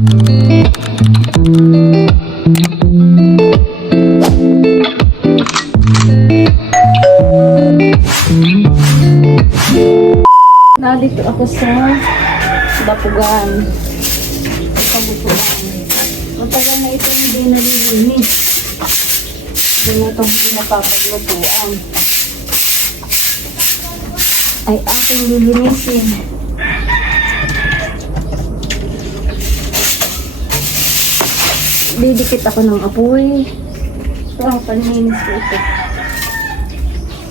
Nandito ako sa Bapugan. Sa Bapugan. Matagal na ito hindi nalilinis. Hindi na itong pinapapaglutuan. Ay aking lilinisin. Didikit ako ng apoy. Ito ang panlinis ko ito.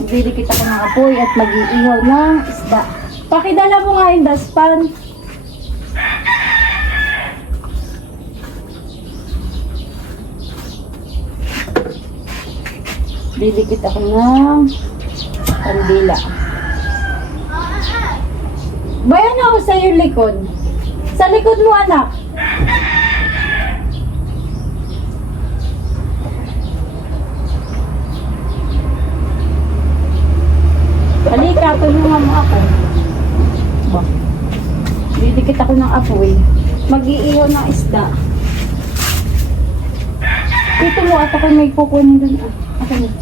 Didikit ako ng apoy at mag-iihaw ng isda. Pakidala mo nga yung dustpan. Didikit ako ng kandila. Bayan ako sa iyo likod. Sa likod mo, anak. Halika, tulungan mo ako. Didikit ako ng apoy. Mag-iihaw ng isda. Dito mo at ako may kukunin dun. Okay.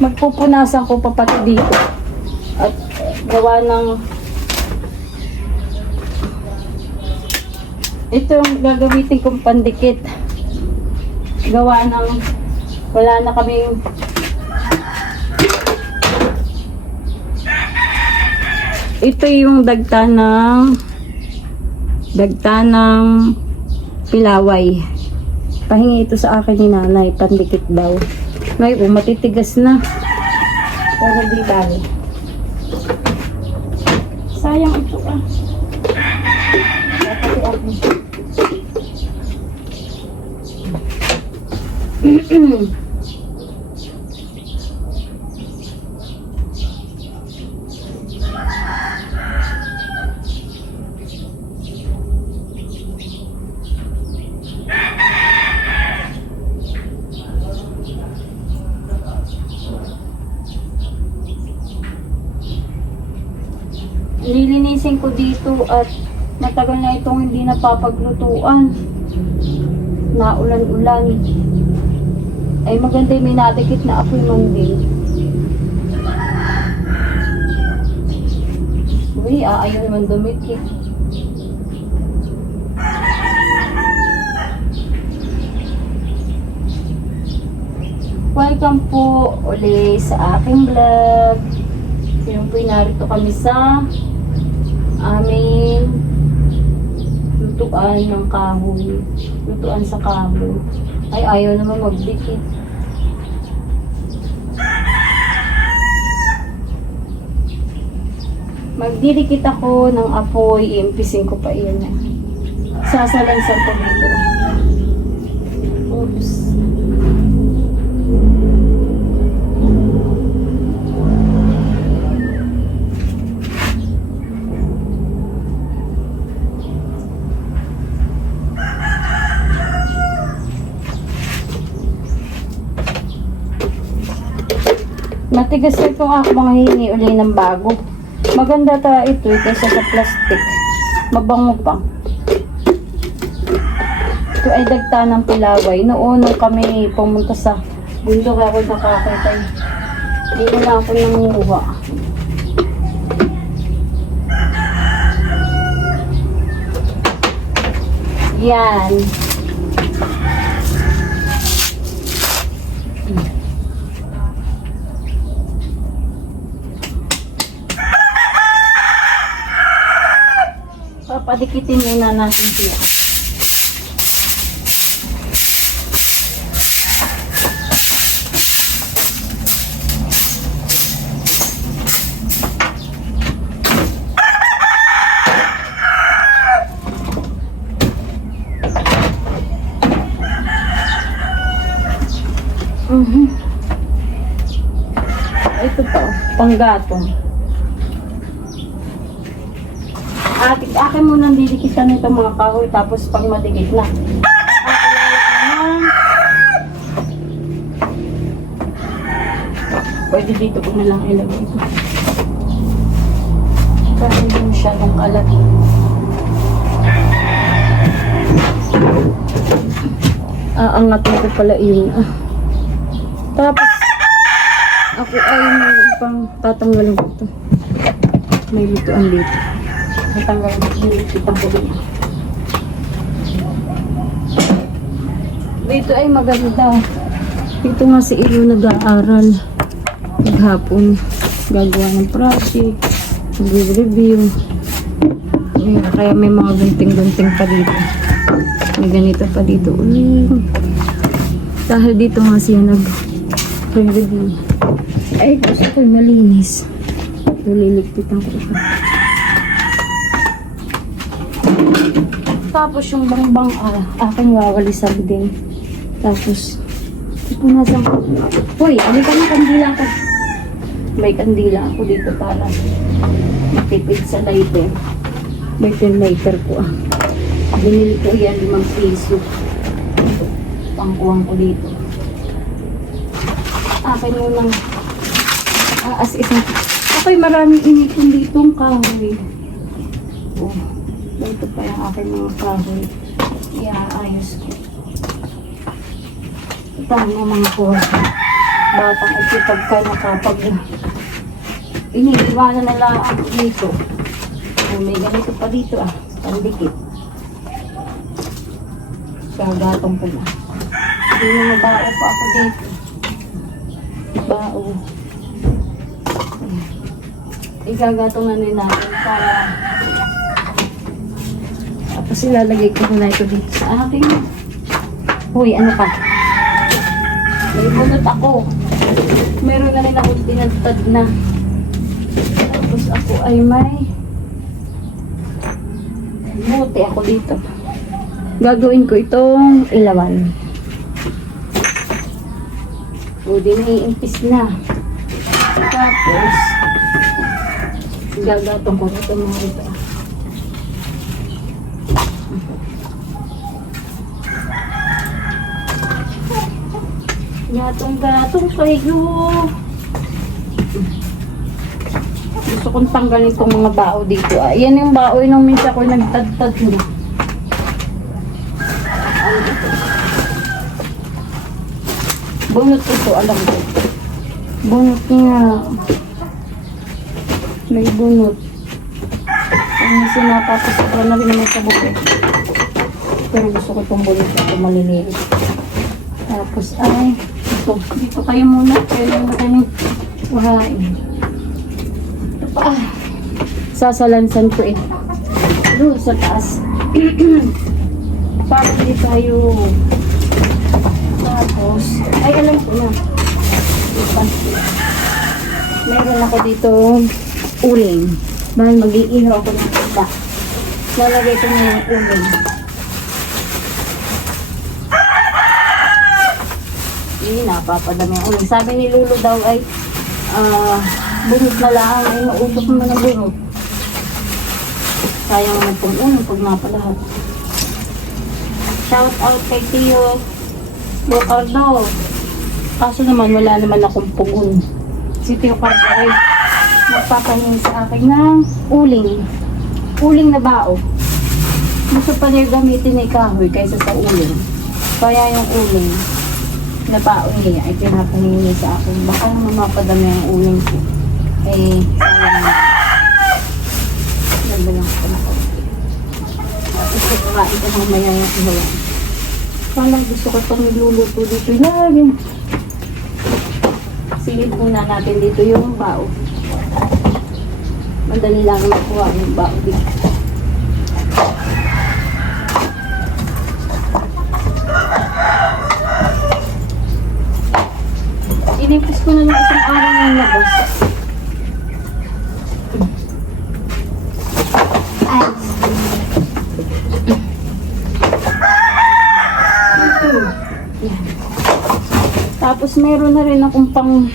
Magpupunasan ko pa pati dito. At gawa ng... Ito yung gagamitin kong pandikit. Gawa ng... Wala na kaming... Ito yung dagta ng pilaway. Pahingi ito sa akin ni nanay, pandikit daw. Ngayon, matitigas na. Pero di dahil. Sayang ito ah. Dapat ako. Lilinisin ko dito at matagal na itong hindi napapaglutuan. Naulan-ulan. Ay maganda yung may nadikit na apoy man din. Uy, ayaw naman dumikit. Welcome po ulit sa aking vlog. Yung po narito kami sa aming lutuan ng kahoy. Lutuan sa kahoy. Ay, ayaw naman magdikit. Magdidikit ako ng apoy. Iimpisin ko pa iyan. Sasalansan ko dito. Oops. Matigas na itong ako mga hingi uli ng bago. Maganda ta ito kaysa sa plastic. Mabango pa. Ito ay dagta ng pilaway. Noon nung kami pumunta sa bundok ako nakakita. Hindi ko na ako nanguha. Yan. Papadikitin muna natin siya. Ito pa, panggatong. Akin muna didikitan nito mga kahoy, tapos pag madikit na. Pwede dito ko na lang ilagay ito. Para hindi masyadong kalat. aangatin ko pala yun. Tapos, ako ay mayroon pang tatanggalin ko ito. May lutuan dito. Tatanggalin ko dito. Dito ay maganda. Dito nga si Ilo nag-aaral. Maghapon. Gagawa ng project. Mag-review. Kaya may mga gunting-gunting pa dito. May ganito pa dito. Dahil dito nga siya nag-review. Ay, gusto ko malinis. Nililigpitan ko ito. Tapos yung bangbang aking wawalisan din. Tapos, punasan ko. Hoy, alika na kandila ko. May kandila ako dito para matipid sa lighter. May lighter ko Binili ko yan 5 piso. Pangkuwang ko dito. Akin munang as isang. Okay, maraming inipon dito ang kahoy. Oh, dito pa yung akin mga kahoy. Iaayos ko. Ito ang mga kuha. Batang ito pagka nakapag iniiwanan na lang ako dito. Oh, may ganito pa dito pandikit. Gagatong ko na. Hindi na mabao pa ako dito. Bao. Igagatong na rin natin para tapos ilalagay ko muna ito dito sa akin. Uy, ano ka? May bunot ako. Meron na rin ako tinatad na. Tapos ako ay may buti ako dito. Gagawin ko itong ilawan. O, di naiimpis na. Tapos, gagatong ko ito mga ito. Gatong-gatong kayo. Gusto kong tanggalin itong mga bao dito. Yan yung bao nung minsan ko nagtad-tad mo. Bunot ito, alam ko. Bunot nga. May bunot. Ang sinapapos ko na rin naman sa bukit. Pero gusto ko itong bunot na ito maliliit. Tapos ay, dito kayo muna. Kaya na kaming wahain. Ito pa. Sasalansan ko doon sa taas. Para dito tayo. Tapos, ay alam ko na. Meron ako dito uling. Dahil mag-iihaw ako ng isda. Lalagay ko na yung uling. Napapadami ang uling. Sabi ni Lulu daw ay bunot na lang ay nautok mo ng bunot. Sayang naman pong uling pag napalahat. Shout out kay Tio Ricardo. Kaso naman wala naman akong pugon. Si Tio Ricardo ay magpapahin sa akin ng uling. Uling na bao. Gusto pa niya gamitin ay kahoy kaysa sa uling. Kaya yung uling na bao niya ay pinapahin niya sa akin. Baka naman mapadami ang uling ko. Eh, sayang na. Nagdalang ko na ako. Tapos kumain ko mamaya yung ihawan. Parang gusto ko itong niluluto dito. Lagi. Silid muna natin dito yung bao. Madali lang makuha yung bao dito. Inipis ko na ng isang araw ng labas. Ay. Tapos meron na rin akong pang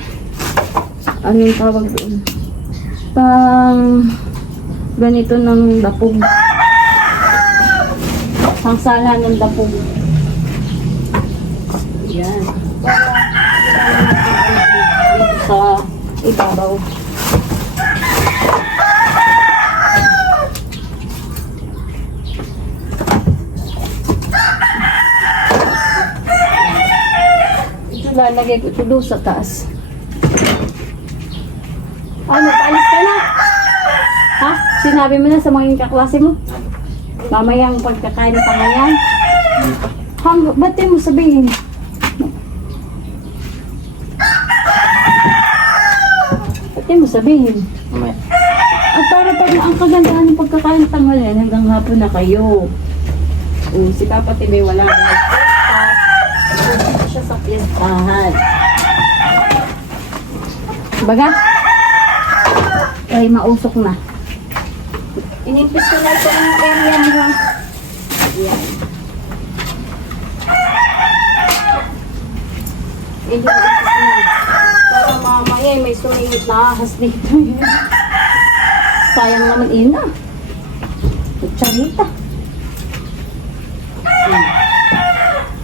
anong tawag doon? Pang ganito ng dapog. Pangsala ng dapog. Yan. Sa ibabaw. lalagay ko ito doon sa taas. Ano, paalis ka na? Ha? Sinabi mo na sa mga kaklase mo? Mamayang pagkakain pa ngayon? Ba't di mo sabihin? Ba't di mo sabihin? Mamaya. At para pag ang kagandahan ng pagkakain tanghalian hanggang hapon na kayo. Si Papa Tibe wala na. Dito siya sa piestahan. Baga? Ay, mausok na. Inimpis ko na ito ng area nila. Ayan. Inimpis na. Para mamaya may sumingit na ahas dito. Sayang naman ina. Kutsarita.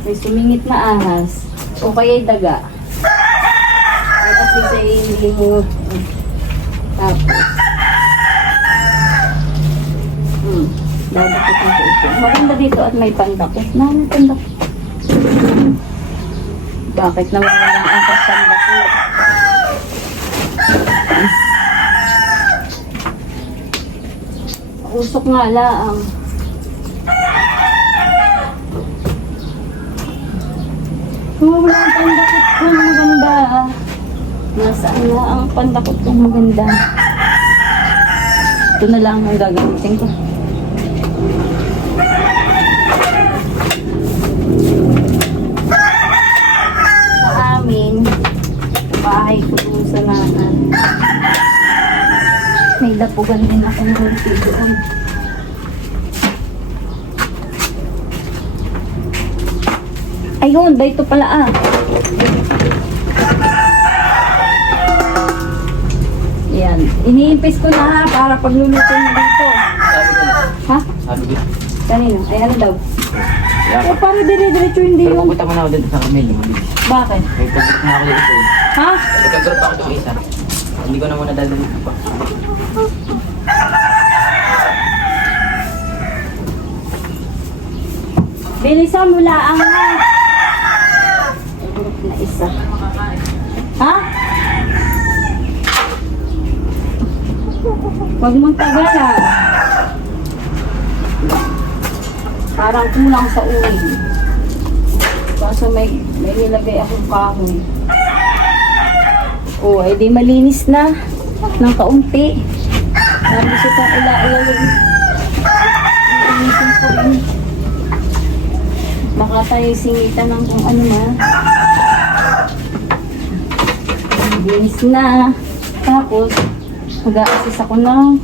May sumingit na ahas. O kaya'y daga. At least ay hindi mo. Tapos. Dadakot na ito. Maganda dito at may pandakot. May pandakot. Bakit naman walang angkas pandakot? Usok nga lang. Wala ang pandakot kong maganda. Nasaan na ang pandakot kong maganda? Ito na lang ang gagamitin ko. Sa amin, bahay ko dun sa nanan. May dapugan din akong hulti doon. Ayun, ba ito pala ah. Yan. Iniimpis ko na ha, para pagluluto mo dito. Sabi ko na. Ha? Sabi ko. Kanina? Ay, ano daw? Kaya Eh, para dire-diretso hindi pero yung... pupunta mo na ako dito sa Carmelo. Bakit? May pagkat na ako dito. Ha? Nagkagroup ako itong isa. Hindi ko na muna dadalhin pa. Bilisan mo lang ha. Group na isa. Ha? Huwag mong tagalan. Parang kulang sa uling. Kaso may nilagay akong kahoy. Oh, ay di malinis na. Ng kaunti. Sabi siya ka ila-ilalagay. Linisin ko rin. Baka tayo singitan ng kung ano na. Linis na. Tapos, mag-a-assist ako ng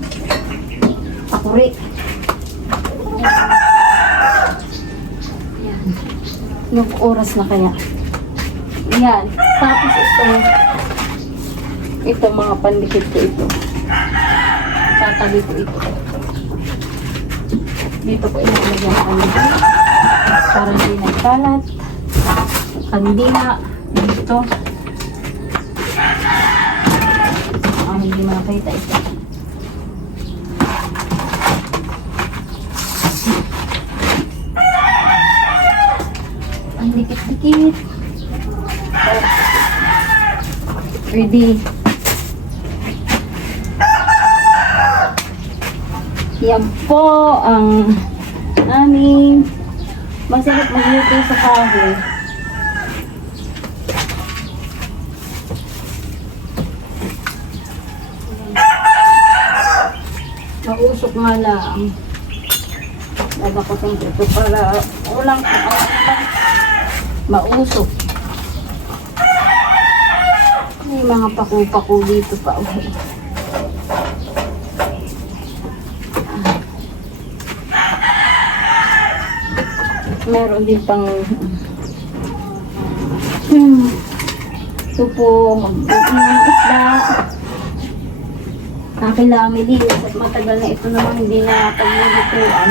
akuri. Yan. Yung oras na kaya. Yan. Tapos ito mga pandikit ko ito. Tatabi ko ito. Dito ko ilalagyan ang kandila. Para hindi nagkalat. Kandila. Dito. Hindi makita ito. Ang dikit-dikit. Ready. Yan po ang aming masarap magluto sa kahoy. Mausok nga lang. Nagakotong ito para ulang mausok. May mga paku-paku dito pa. Okay. Meron din pang ito po magbuti ng isda. Kailangan malinis at matagal na ito naman hindi na paglulutuan.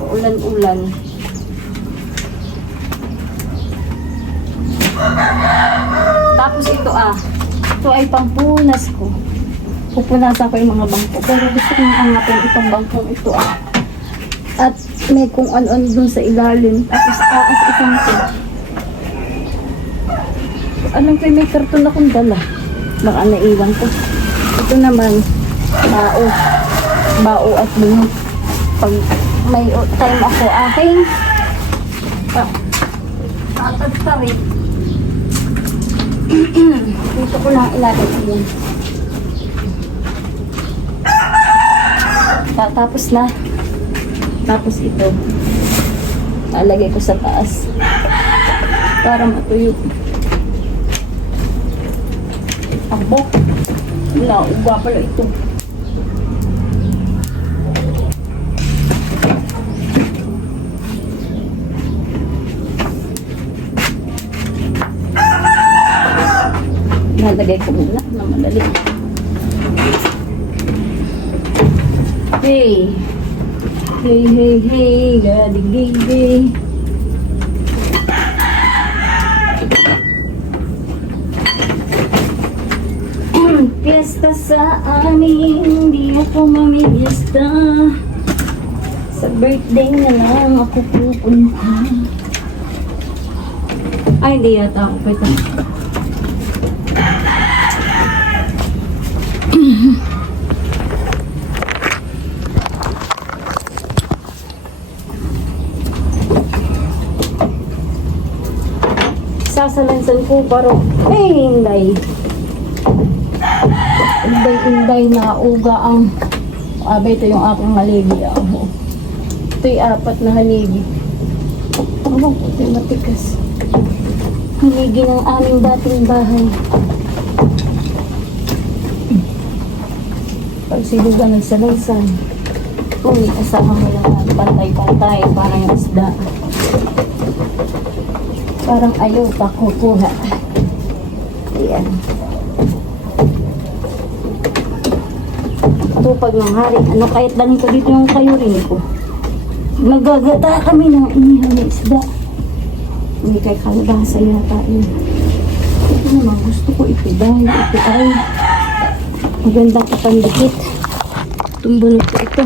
Ulan-ulan. Tapos ito ito ay pampunas ko. Pupunasan ko yung mga bangko. Pero gusto kong angatin itong bangkong ito At may kung ano-ano dun sa ilalim. Tapos aas itong ito. Alam ko may karton akong dala. Baka naiwan ko. Ito naman, bao at bunot. Pag may time ako aking tatagtarin. Dito ko lang ilagay yan. Tapos na. Tapos ito. Lalagay ko sa taas. Para matuyo. Abo. Wala, uba pala ito. Nalagay ko muna na madali. Hey! Hey, hey, hey! Gadigigay! Piyesta sa amin, hindi ako mamimista. Sa birthday na lang ako pupunta. Ay, hindi yata ako pwede. Sasalansan ko pero hinday. Hinday na uga ang ito yung aking haligi. Ito'y 4 na haligi. Ano po ito'y matikas. Haligi ng aming dating bahay. Pagsilugan ng salaysan. Uy, kasama mo lang pantay-pantay parang yung isda. Parang ayaw pa kukuha. Ayan. Ito pag nanghari, ano kahit dalhin ko dito yung kayurin ko. Nagagata kami ng inihaw na isda. Hindi kay kalabasa yata yun. Ito naman gusto ko ito dahil ito ay maganda kapandikit. Itong bunot ko ito.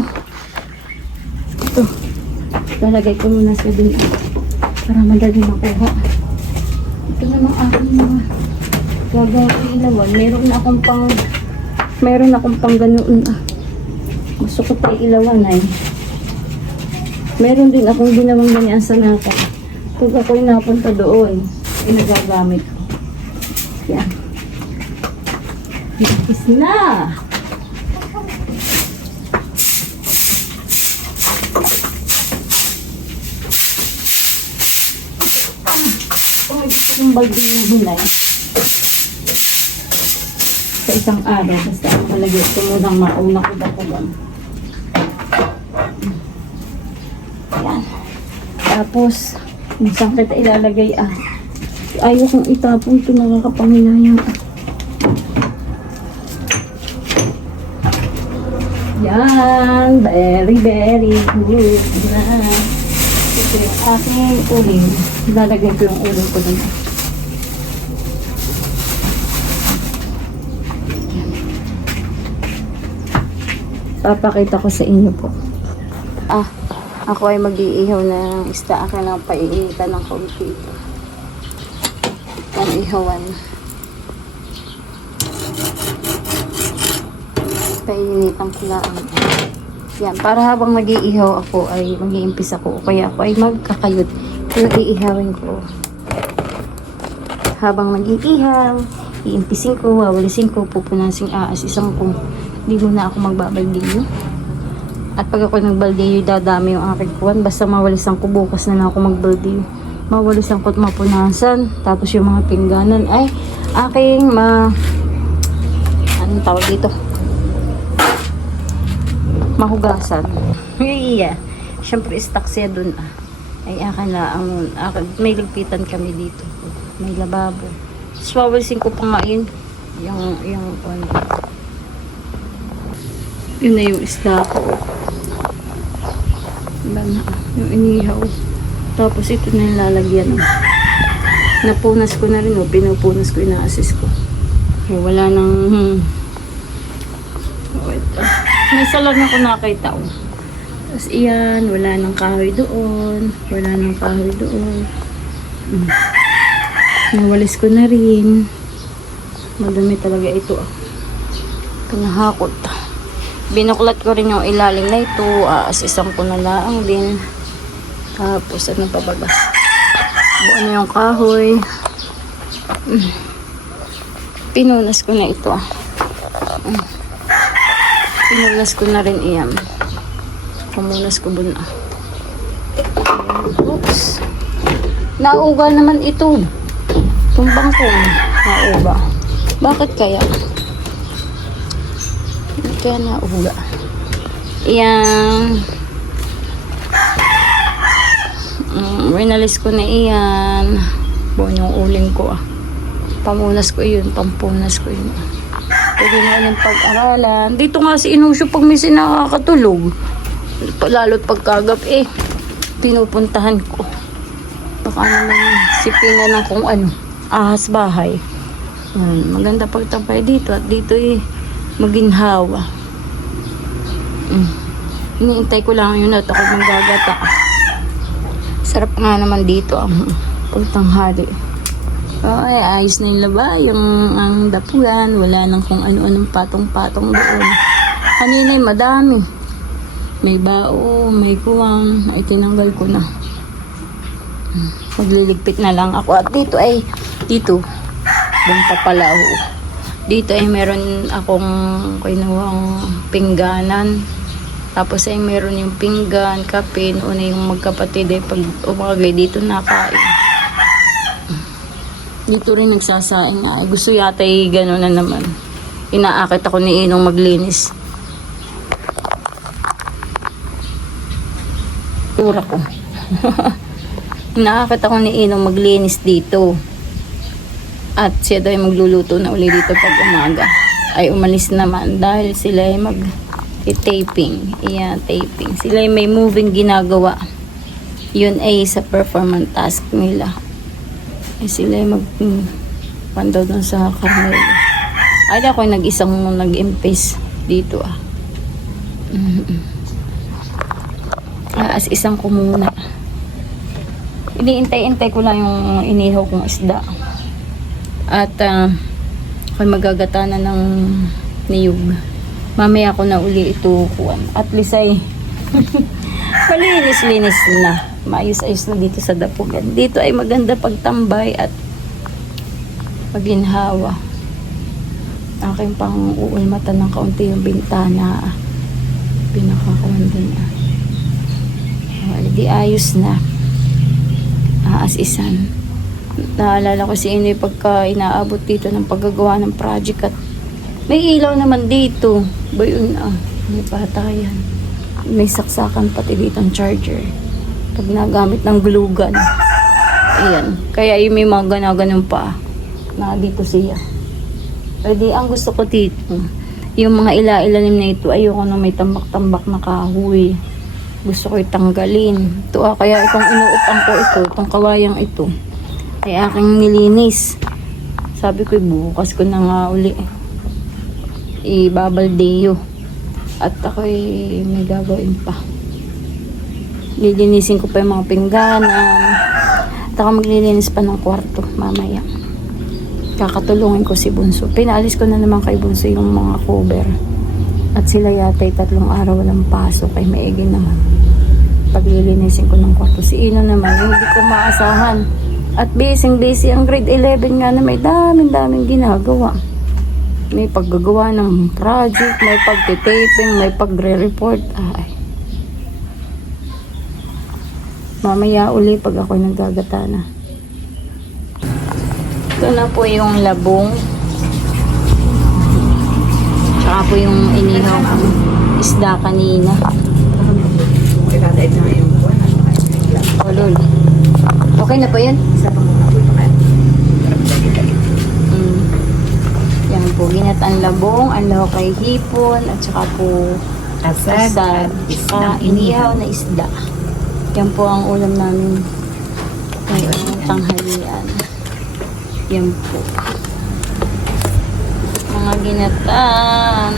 Ito. Lalagay ko muna sa dun para madali makuha. Ito naman aking mga gagawin ilawan. Meron akong pang ganoon. Gusto ko pa ilawan ay. Meron din akong ginawang ganyan sa nata. Pag ako'y napunta doon, nagagamit ko. Yan. Ikis na! Yung balde yung hinay sa isang araw basta ako malagay ito munang mauna ko dapugan. Ayan. Tapos minsan kita ilalagay ayaw kong itapon ito, nakakapanginayang yan, very very good na. Ito yung aking uling, ilalagay ko yung uling ko dun. Papakita ko sa inyo po. Ako ay mag-iihaw ng isda. Akin lang paiinitan ng konti ito. Ang ihawan. Painitan ko lang. Yan. Para habang mag-iihaw ako ay mag-iimpis ako. O kaya ako ay magkakayod. Nag-iihawin ko. Habang mag-iihaw, iimpisin ko, wawalisin ko, pupunasing aasisan ko. Hindi muna ako magbabaldiyo. At pag ako nagbaldiyo, dadami yung aking kuwan. Basta mawalisan ko, bukas na lang ako magbaldiyo. Mawalisan ko at mapunasan. Tapos yung mga pingganan ay aking anong tawag dito? Mahugasan. Yeah. Siyempre, stock siya dun Ay akin lang. May ligpitan kami dito. May lababo. Tapos wawalisin ko pa nga yun. Yung yun na yung isda ko. Yung inihaw. Tapos ito na yung lalagyan. Napunas ko na rin. Pinupunas ko, ina-assist ko. Wala nang may salag na ko nakita. Tapos iyan. Wala nang kahoy doon. Wala nang kahoy doon. Nawalis ko na rin. Madumi talaga ito. Pinahakot. Binuklat ko rin yung ilalim na ito. Asisang ko na lang din. Tapos ano pa ba? Buo na yung kahoy. Pinunas ko na ito. Pinunas ko na rin iyan. Pamunas ko muna. Oops. Nauga naman ito. Tumbang ko. Nauga. Bakit kaya? Bakit kaya nauga? Iyan. Winalis ko na iyan. Buo yung uling ko. Pamunas ko yun. Pampunas ko yun. Pwede na yung pag-aralan. Dito nga si Inusyo pag may nakakatulog. Lalo't pagkagap pinupuntahan ko. Baka naman sipin na ng kung ano. Ahas bahay. Maganda pagtabay dito. At dito maginhawa. Iniintay ko lang yun at ako manggagata. Sarap nga naman dito ang pagtanghali. Ay, ayos na yung laba. Ang dapulan. Wala nang kung ano-anong patong-patong doon. Kanina madami. May bao, may kuwang. Ay, tinanggal ko na. Magliligpit na lang ako. At dito. Doon pa pala. Dito ay meron akong kinuhang pingganan. Tapos ay meron yung pinggan, kape. Noon yung magkapatid pag umagay dito nakain. Dito rin nagsasain na. Gusto yata gano'n na naman. Inaakit ako ni Inong maglinis. Tura ko. Inaakit ako ni Inong maglinis dito. At siya daw ay magluluto na uli dito pag umaga. Ay umalis naman dahil sila ay taping. Iya, taping. Sila ay may moving ginagawa. Yun ay sa performance task nila. Sila pandaw doon sa Carmel. Ay, ako nag-isang nag-impis dito as isang ko muna. Iniintay-intay ko lang yung inihaw kong isda. At ako'y magagata na ng niyog. Mamaya ko na uli ito kuwan. At least ay malinis-linis na. Maayos-ayos na dito sa dapugan. Dito ay maganda pagtambay at paginhawa. Aking pang uulmatan ng kaunti yung bintana. Pinakakuhan din. Di ayos na. As-isan. Naalala ko si Inoy pagka inaabot dito ng paggagawa ng project at may ilaw naman dito. Ba yun may patayan. May saksakan pati dito ang charger. Pag nagamit ng glue gun. Ayan. Kaya may mga ganun pa. Na dito siya. Pwede, ang gusto ko dito, yung mga ila-ilalim na ito, ayoko na may tambak-tambak na kahoy. Gusto ko itanggalin. Ito kaya itong inuutang ko ito, itong kawayang ito, ay aking nilinis. Sabi ko, bukas ko na nga uli. Ibabaldeo. At ako'y may gagawin pa. Lilinisin ko pa yung mga pingganan. At ako maglilinis pa ng kwarto mamaya. Kakatulungin ko si Bunso. Pinaalis ko na naman kay Bunso yung mga cover. At sila yata 3 araw walang pasok. Ay maigi naman. Paglilinisin ko ng kwarto. Si Ino naman, hindi ko maasahan. At busy ang grade 11 nga na may daming ginagawa. May paggagawa ng project, may pagtitaping, may pagre-report. Ay. Mamaya uli pag ako naggagata na. Ito na po yung labong. Tsaka po yung inihaw ng isda kanina. Olol. Okay na po yan? Yan po, ginatang labong, ang lahokay hipon, at saka po asad, inihaw na isda. Yan po ang ulam namin ngayong tanghalian. Yan po. Mga ginatan.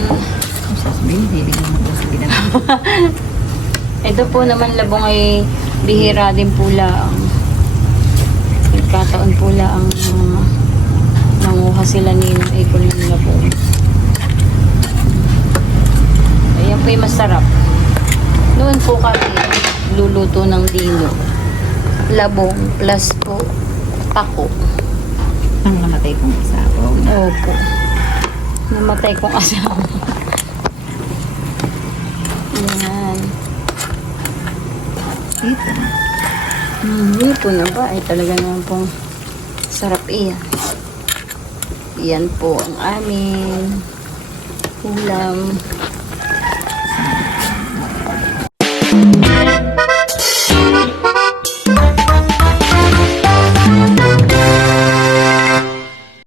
Ito po naman labong ay bihira din po lang. nagkataon po lang nanguha sila ni April ng labong. Ayan po yung masarap. Noon po kami luluto ng dino. Labong plus po pako. Ang namatay kong asawa. Opo. Namatay kong asawa. Yan. Dito. Dito na ba? Ay talaga naman pong sarap iyan. Yan po ang aming ulam.